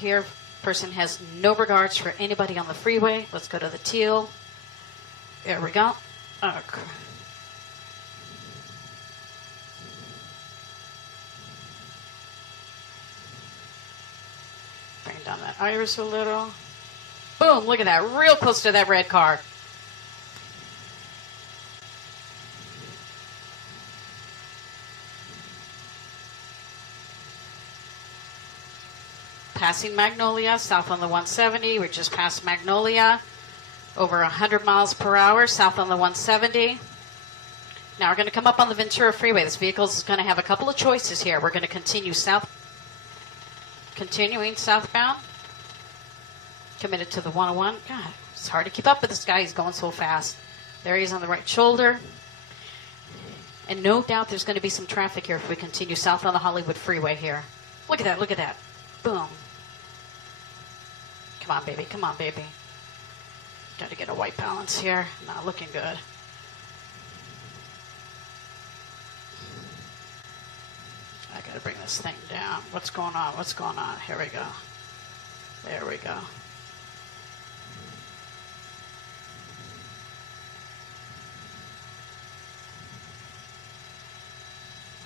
Here, person has no regards for anybody on the freeway. Let's go to the teal. There we go. Okay. Bring down that iris a little. Boom, look at that. Real close to that red car. Passing Magnolia, south on the 170. We're just past Magnolia. Over 100 miles per hour, south on the 170. Now we're going to come up on the Ventura Freeway. This vehicle is going to have a couple of choices here. We're going to continue continuing southbound. Committed to the 101. God, it's hard to keep up with this guy. He's going so fast. There he is on the right shoulder. And no doubt there's going to be some traffic here if we continue south on the Hollywood Freeway here. Look at that, look at that. Boom. Come on, baby, come on, baby. Got to get a white balance here. Not looking good. I got to bring this thing down. What's going on? What's going on? Here we go. There we go.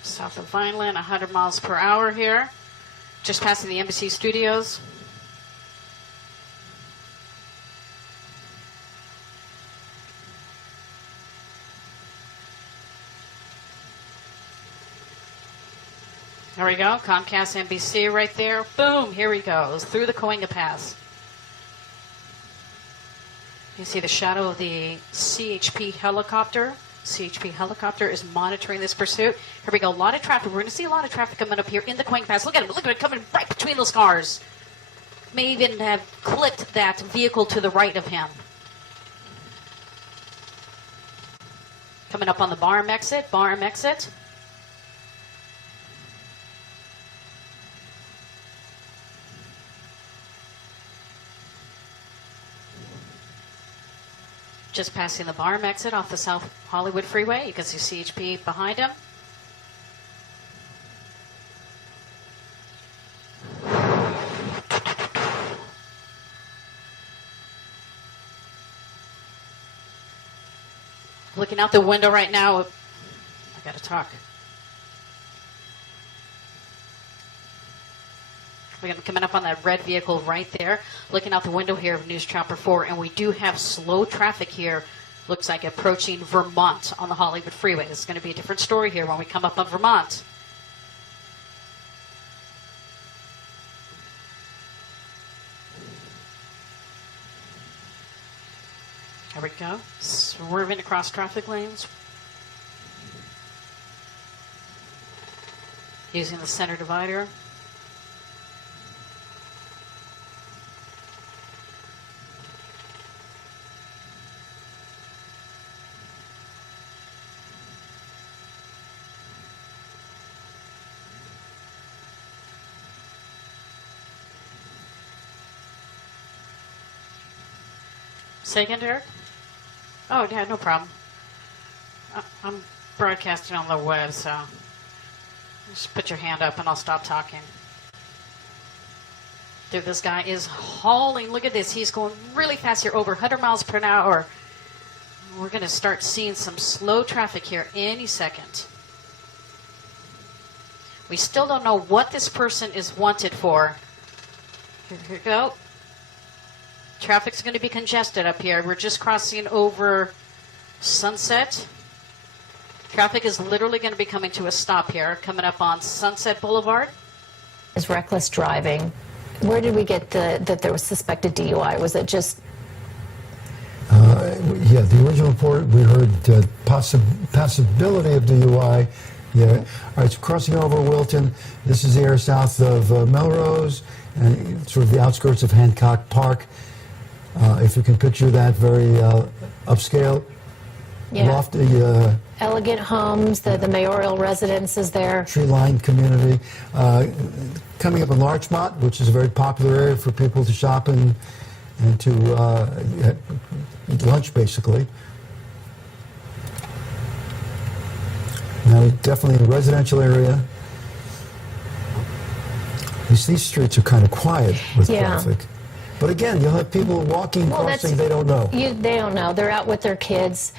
South of Vineland, 100 miles per hour here. Just passing the Embassy Studios. There we go, Comcast NBC right there. Boom, here he goes, through the Coinga Pass. You see the shadow of the CHP helicopter. CHP helicopter is monitoring this pursuit. Here we go, a lot of traffic. We're going to see a lot of traffic coming up here in the Coinga Pass. Look at it coming right between those cars. May even have clipped that vehicle to the right of him. Coming up on the Barham exit, Barham exit. Just passing the Barham exit off the South Hollywood Freeway. You can see CHP behind him. Looking out the window right now. I gotta talk. We're going to be coming up on that red vehicle right there. Looking out the window here of News Chopper 4, and we do have slow traffic here. Looks like approaching Vermont on the Hollywood Freeway. This is going to be a different story here when we come up on Vermont. There we go. Swerving across traffic lanes. Using the center divider. Say again, Derek? Oh, yeah, no problem. I'm broadcasting on the web, so just put your hand up and I'll stop talking. Dude, this guy is hauling. Look at this. He's going really fast here, over 100 miles per hour. We're going to start seeing some slow traffic here any second. We still don't know what this person is wanted for. Here we go. Traffic's going to be congested up here. We're just crossing over Sunset. Traffic is literally going to be coming to a stop here, coming up on Sunset Boulevard. Is reckless driving. Where did we get that there was suspected DUI? Was it just... Yeah, the original report, we heard possibility of DUI. Yeah. All right, it's crossing over Wilton. This is the area south of Melrose and sort of the outskirts of Hancock Park. If you can picture that, very upscale, lofty. Elegant homes, the mayoral residence is there. Tree-lined community. Coming up in Larchmont, which is a very popular area for people to shop and to eat lunch, basically. Now, definitely a residential area. These streets are kind of quiet with Yeah. traffic. But again, you'll have people walking, Well, crossing, they don't know. They don't know. They're out with their kids.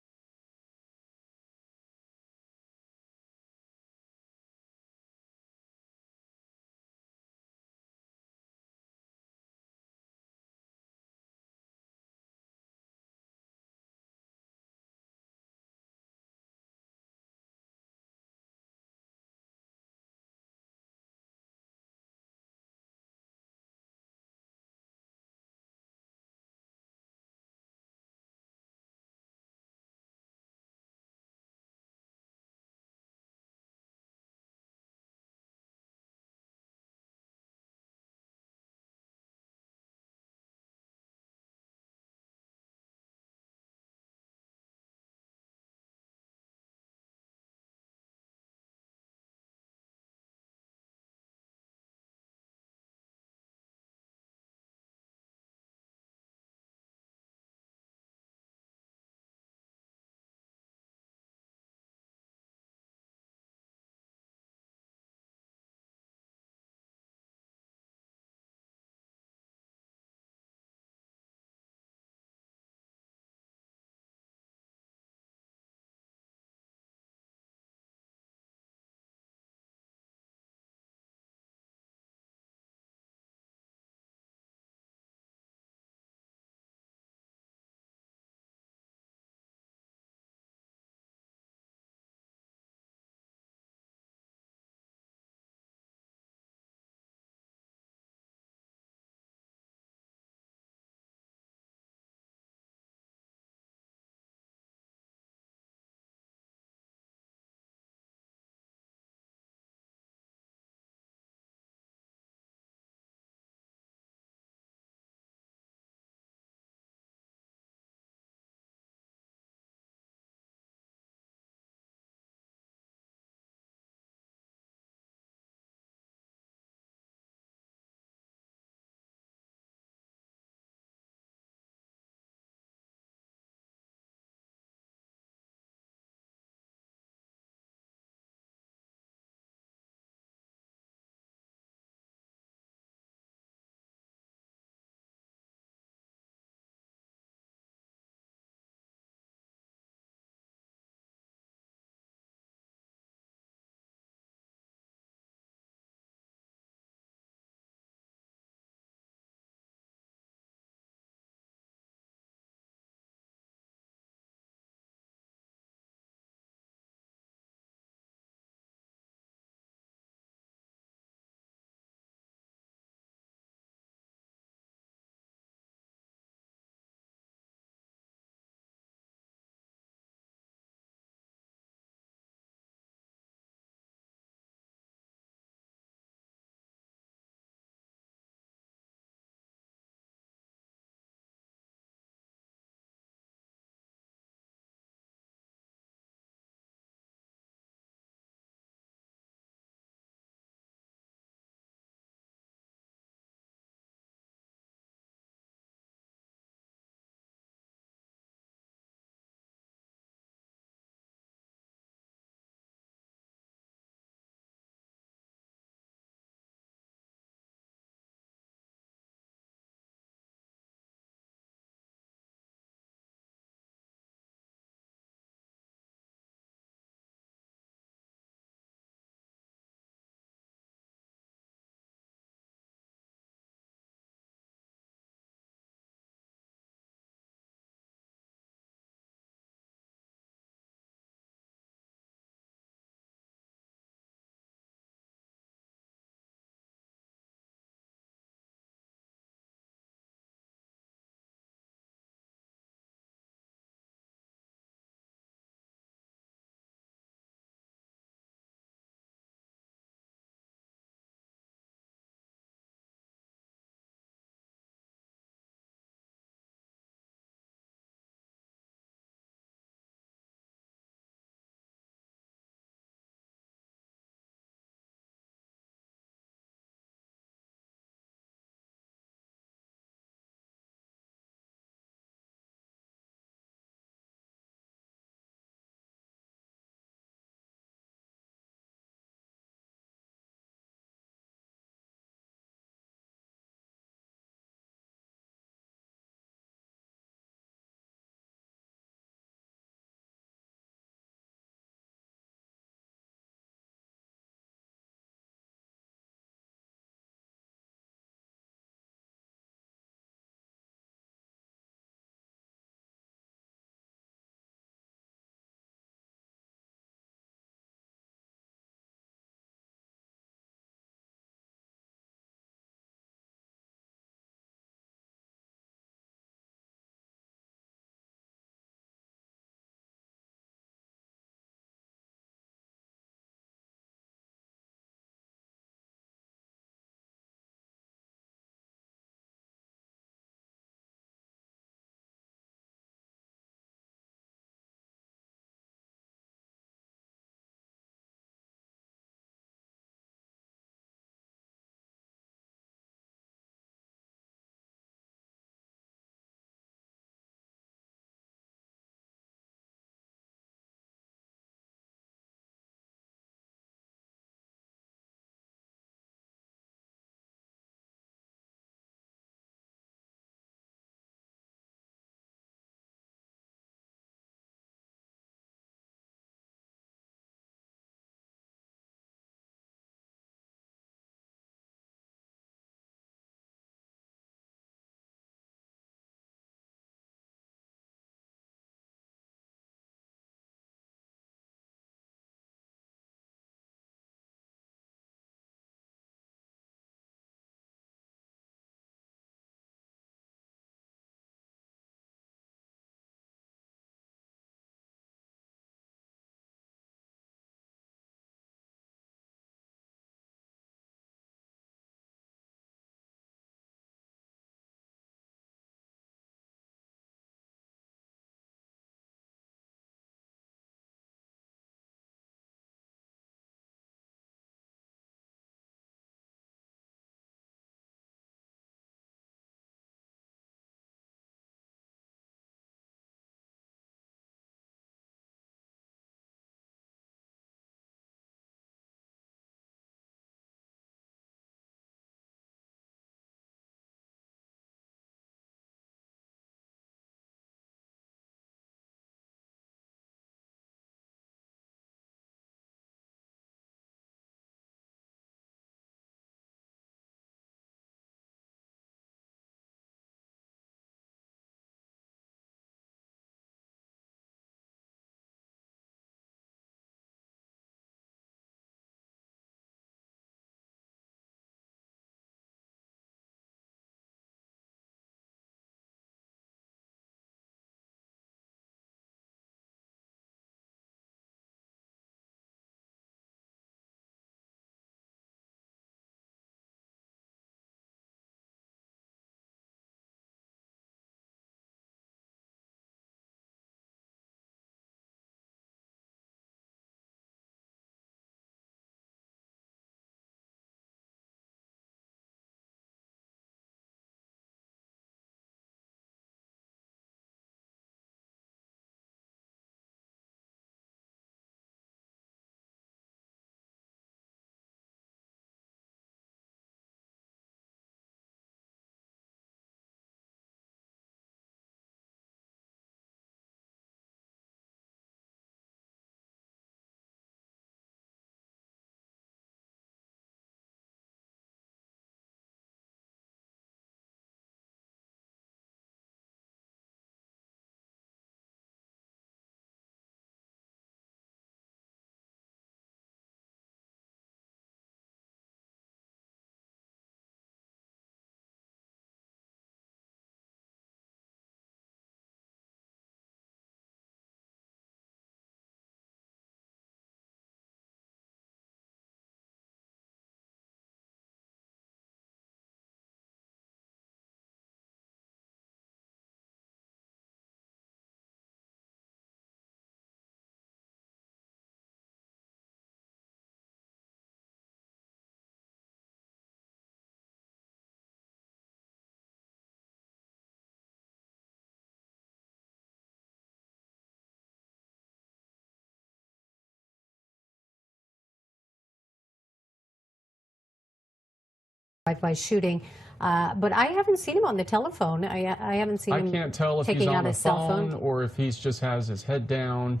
drive-by shooting. But I haven't seen him on the telephone. I haven't seen him. I can't tell if he's taking on out the his cell phone phone. or if he's just has his head down.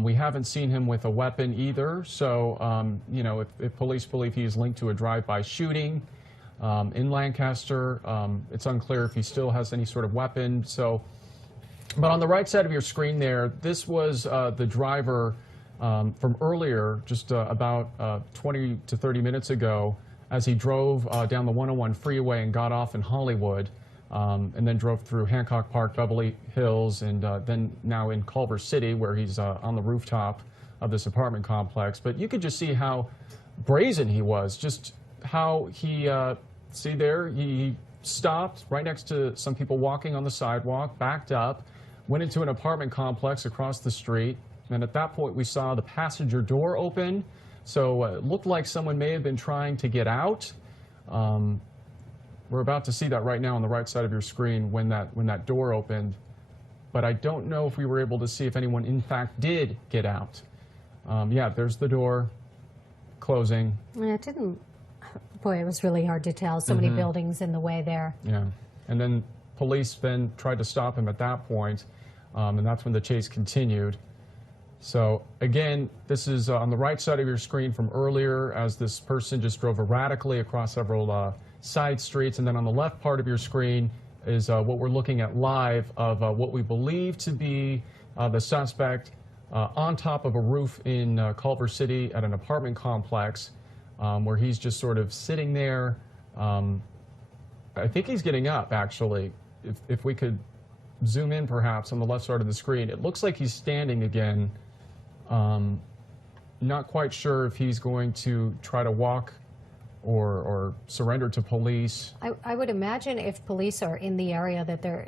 We haven't seen him with a weapon either. So, you know, if police believe he is linked to a drive-by shooting in Lancaster, it's unclear if he still has any sort of weapon. So, but on the right side of your screen there, this was the driver from earlier, just about 20 to 30 minutes ago, as he drove down the 101 freeway and got off in Hollywood, and then drove through Hancock Park, Beverly Hills, and then now in Culver City, where he's on the rooftop of this apartment complex. But you could just see how brazen he was, just how he, see there, he stopped right next to some people walking on the sidewalk, backed up, went into an apartment complex across the street, and at that point we saw the passenger door open. So it looked like someone may have been trying to get out. We're about to see that right now on the right side of your screen when that door opened. But I don't know if we were able to see if anyone in fact did get out. Yeah, there's the door closing. It didn't. Boy, it was really hard to tell. So many buildings in the way there. Yeah, and then police then tried to stop him at that point, and that's when the chase continued. So again, this is on the right side of your screen from earlier, as this person just drove erratically across several side streets. And then on the left part of your screen is what we're looking at live of what we believe to be the suspect on top of a roof in Culver City at an apartment complex, where he's just sort of sitting there. I think he's getting up, actually. If we could zoom in perhaps on the left side of the screen, it looks like he's standing again. Not quite sure if he's going to try to walk or surrender to police. I would imagine if police are in the area that they're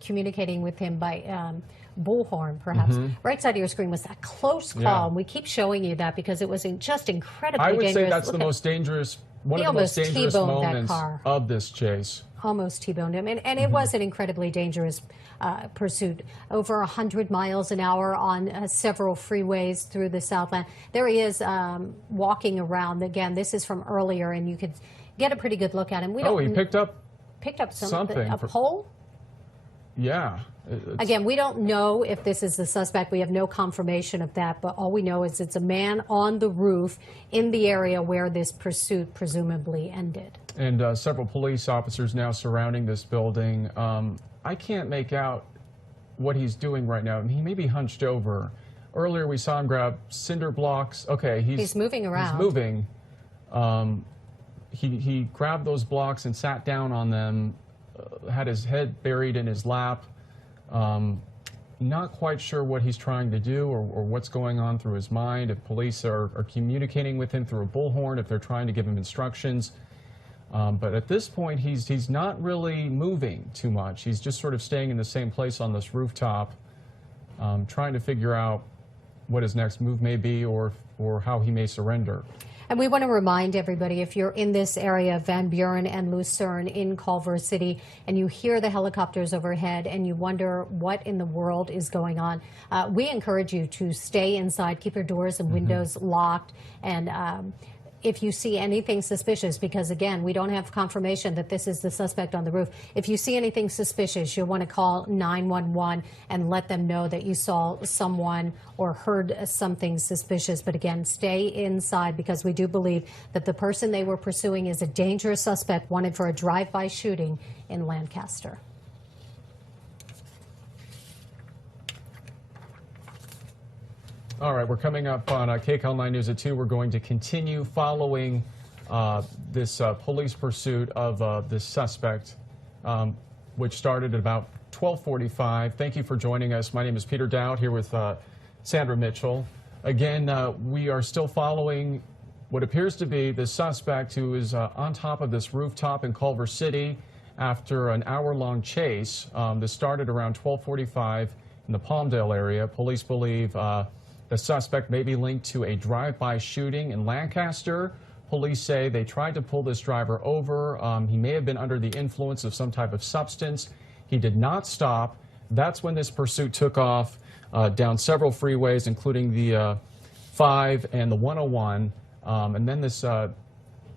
communicating with him by bullhorn, perhaps. Right side of your screen was that close call. Yeah. And we keep showing you that because it was just incredibly I would dangerous. say that's the most dangerous, one of the most dangerous moments of this chase. Almost T-boned him. And it was an incredibly dangerous pursuit. Over 100 miles an hour on several freeways through the Southland. There he is walking around. Again, this is from earlier, and you could get a pretty good look at him. We don't He picked up something. A pole? Yeah. Again, we don't know if this is the suspect. We have no confirmation of that, but all we know is it's a man on the roof in the area where this pursuit presumably ended. And several police officers now surrounding this building. I can't make out what he's doing right now. He may be hunched over. Earlier we saw him grab cinder blocks. Okay, he's moving around. He's moving. He grabbed those blocks and sat down on them, had his head buried in his lap. Not quite sure what he's trying to do or what's going on through his mind, if police are communicating with him through a bullhorn, if they're trying to give him instructions. But at this point, he's not really moving too much. He's just sort of staying in the same place on this rooftop, trying to figure out what his next move may be or how he may surrender. And we want to remind everybody, if you're in this area of Van Buren and Lucerne in Culver City and you hear the helicopters overhead and you wonder what in the world is going on, we encourage you to stay inside, keep your doors and windows locked, and if you see anything suspicious, because again, we don't have confirmation that this is the suspect on the roof. If you see anything suspicious, you'll want to call 911 and let them know that you saw someone or heard something suspicious. But again, stay inside, because we do believe that the person they were pursuing is a dangerous suspect wanted for a drive-by shooting in Lancaster. All right, we're coming up on KCAL 9 News at 2. We're going to continue following this police pursuit of this suspect, which started at about 12:45. Thank you for joining us. My name is Peter Dowd, here with Sandra Mitchell. Again, we are still following what appears to be the suspect who is on top of this rooftop in Culver City after an hour-long chase. This started around 12:45 in the Palmdale area. Police believe the suspect may be linked to a drive-by shooting in Lancaster. Police say they tried to pull this driver over. He may have been under the influence of some type of substance. He did not stop. That's when this pursuit took off down several freeways, including the 5 and the 101. And then this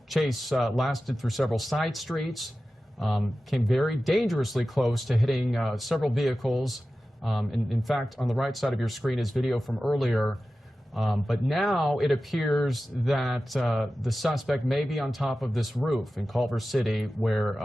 chase lasted through several side streets, came very dangerously close to hitting several vehicles. In fact, on the right side of your screen is video from earlier. But now it appears that the suspect may be on top of this roof in Culver City where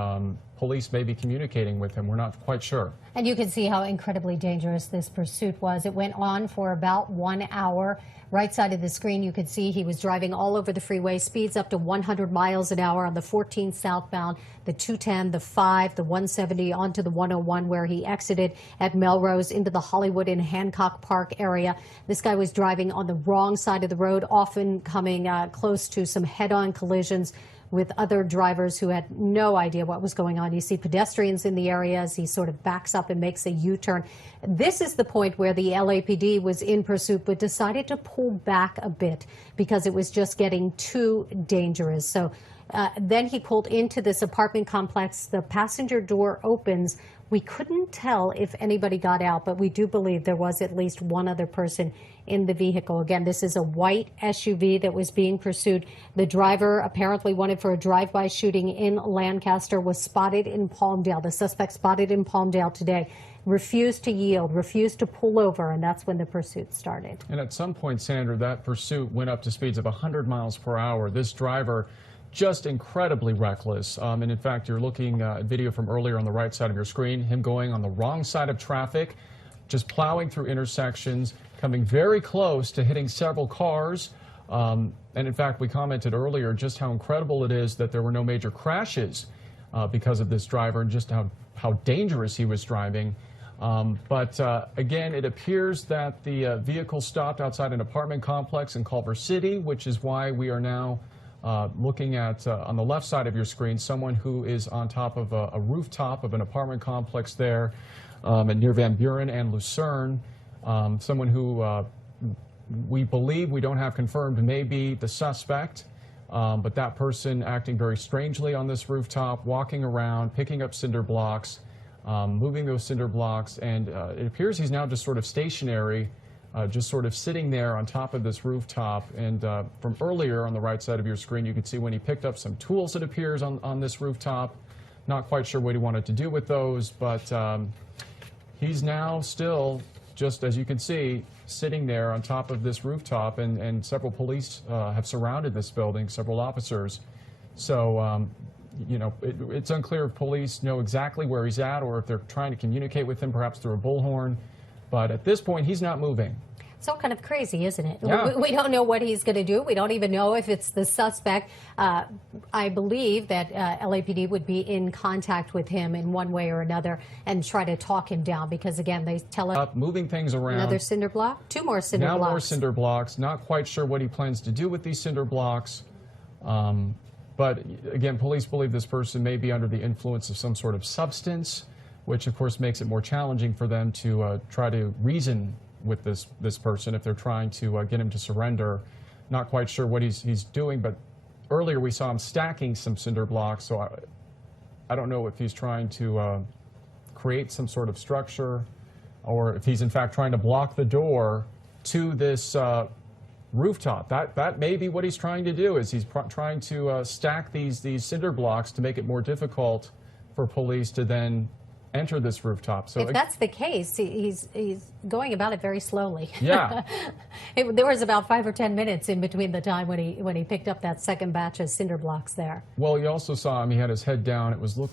police may be communicating with him. We're not quite sure. And you can see how incredibly dangerous this pursuit was. It went on for about 1 hour. Right side of the screen, you can see he was driving all over the freeway, speeds up to 100 miles an hour on the 14 southbound, the 210, the 5, the 170 onto the 101 where he exited at Melrose into the Hollywood and Hancock Park area. This guy was driving on the wrong side of the road, often coming close to some head-on collisions with other drivers who had no idea what was going on. You see pedestrians in the area as he sort of backs up and makes a U-turn. This is the point where the LAPD was in pursuit but decided to pull back a bit because it was just getting too dangerous. So then he pulled into this apartment complex. The passenger door opens. We couldn't tell if anybody got out, but we do believe there was at least one other person in the vehicle. Again, this is a white SUV that was being pursued. The driver, apparently wanted for a drive-by shooting in Lancaster, was spotted in Palmdale. The suspect spotted in Palmdale today, refused to yield, refused to pull over, and that's when the pursuit started. And at some point, Sandra, that pursuit went up to speeds of 100 miles per hour. This driver just incredibly reckless. And in fact, you're looking at video from earlier on the right side of your screen, him going on the wrong side of traffic, just plowing through intersections, coming very close to hitting several cars. And in fact, we commented earlier just how incredible it is that there were no major crashes because of this driver and just how dangerous he was driving. But again, it appears that the vehicle stopped outside an apartment complex in Culver City, which is why we are now looking at, on the left side of your screen, someone who is on top of a rooftop of an apartment complex there near Van Buren and Lucerne. Someone who we believe, we don't have confirmed, may be the suspect, but that person acting very strangely on this rooftop, walking around, picking up cinder blocks, moving those cinder blocks, and it appears he's now just sort of stationary, just sort of sitting there on top of this rooftop. And from earlier on the right side of your screen, you can see when he picked up some tools, it appears, on this rooftop. Not quite sure what he wanted to do with those, but he's now still, just as you can see, sitting there on top of this rooftop, and several police have surrounded this building, several officers. So, you know, it's unclear if police know exactly where he's at or if they're trying to communicate with him, perhaps through a bullhorn. But at this point, he's not moving. It's all kind of crazy, isn't it? Yeah. We don't know what he's going to do. We don't even know if it's the suspect. I believe that LAPD would be in contact with him in one way or another and try to talk him down because, again, they tell us... Moving things around. Another cinder block? 2 more cinder blocks. Now more cinder blocks. Not quite sure what he plans to do with these cinder blocks. But, again, police believe this person may be under the influence of some sort of substance, which, of course, makes it more challenging for them to try to reason with this person if they're trying to get him to surrender. Not quite sure what he's doing, but earlier we saw him stacking some cinder blocks, so I don't know if he's trying to create some sort of structure or if he's in fact trying to block the door to this rooftop. That may be what he's trying to do, is he's trying to stack these cinder blocks to make it more difficult for police to then enter this rooftop. So if that's the case, he's going about it very slowly. Yeah. There was about 5 or 10 minutes in between the time when he picked up that second batch of cinder blocks there. Well, you also saw him, he had his head down. It was look